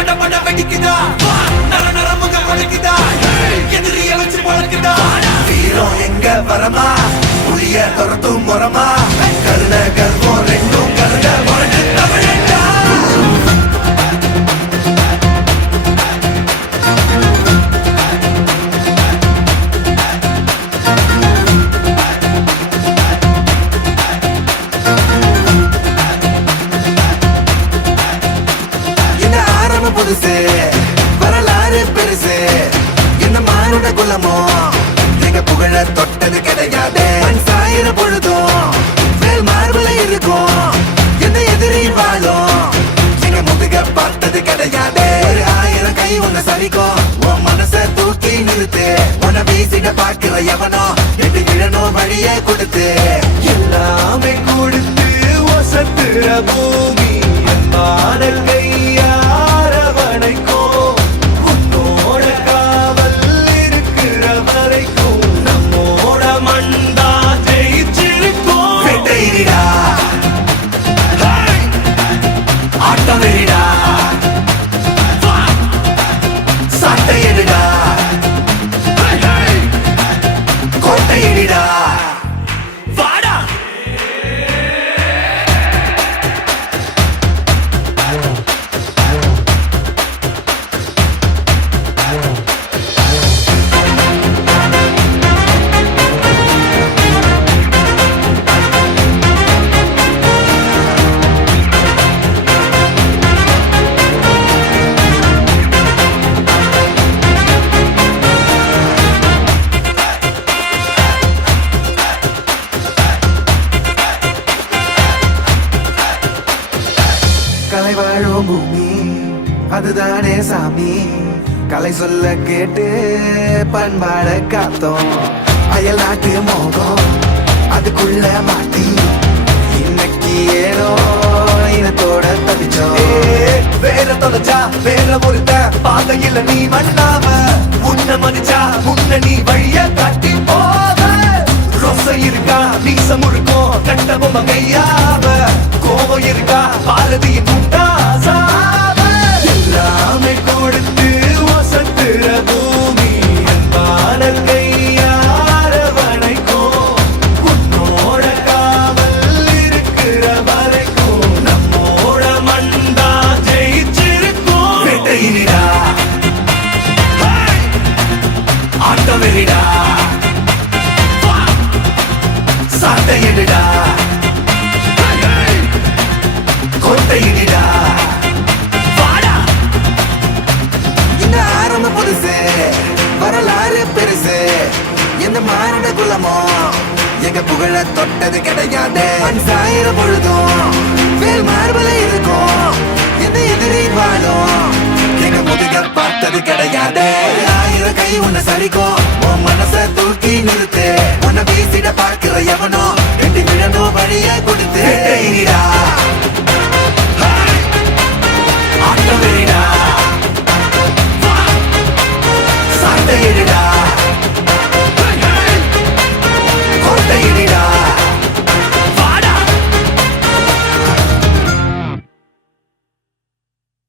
பட பட வெடிக்குதா நர நர முக வலிக்குதா எதிரிய வச்சு வளர்க்குதா வீரம் எங்க வரமா புளிய துரத்தும் முறமா கருண கர்வம் ரெண்டும் கருண முரட்டு தமிழண்டா புதுசு வரலாறு பெருசு என்ன மானுட குலமோ எங்க புகழ தொட்டது கிடையாது சாயிர பொழுதும் மேல் மார்புல இருக்கும் எந்த எதிரி வாழும் எங்க முதுக பார்த்தது கிடையாது 1000 கை உன்னை சரிக்கும் உன் மனச தூக்கி நிறுத்து உன்னை வீசிட பாக்குற எவனோ எட்டு இழனோ வழியே கொடுத்து எல்லாமே கொடுத்து ஒசத்துற பூமி அன்பான கையா கலை வாழும் பூமி அதுதானே சாமி கலை சொல்ல கேட்டு பண்பாட காத்தோம் அயல் நாட்டு மோகம் அதுக்குள்ள மாட்டி இன்னைக்கு ஏனோ இனத்தோட தவிச்சோம் வேற தொலைச்சா வேற ஒருத்த பாதையில நீ மண்ணாம உன்ன மதிச்சா உன்ன நீ வழிய காட்டி போத ரொசை இருக்கா நீசம் இருக்கும் கட்ட பொம்மை கையாவ கோபம் இருக்கா பாரதியின் உண்டாசாவ எல்லாமே கொடுத்து வசத்துற பூமி அன்பான கையார வணைக்கும் உன்னோட காவல் இருக்கிற வரைக்கும் நம்மோட மண்டா ஜெயிச்சிருக்கும் வெட்டையினிடா ஆட்டவெறிடா சாட்டையிடா வரலாறு பெருசு எந்த மானுட குலமோ எங்க புகழ தொட்டது கிடையாது சாயிர பொழுதும் வேல் மார்பல இருக்கும் எந்த எதிரி வாழும் எங்க முதுக பார்த்தது கிடையாது 1000 கை உன்னை சரிக்கும் உன் மனச தூக்கி நிறுத்து உன்னை வீசிட பார்க்கிற எவனோ ரெண்டு விழனோ வழிய கொடுத்து ஆட்டம் வெறிடா சாட்டையிடா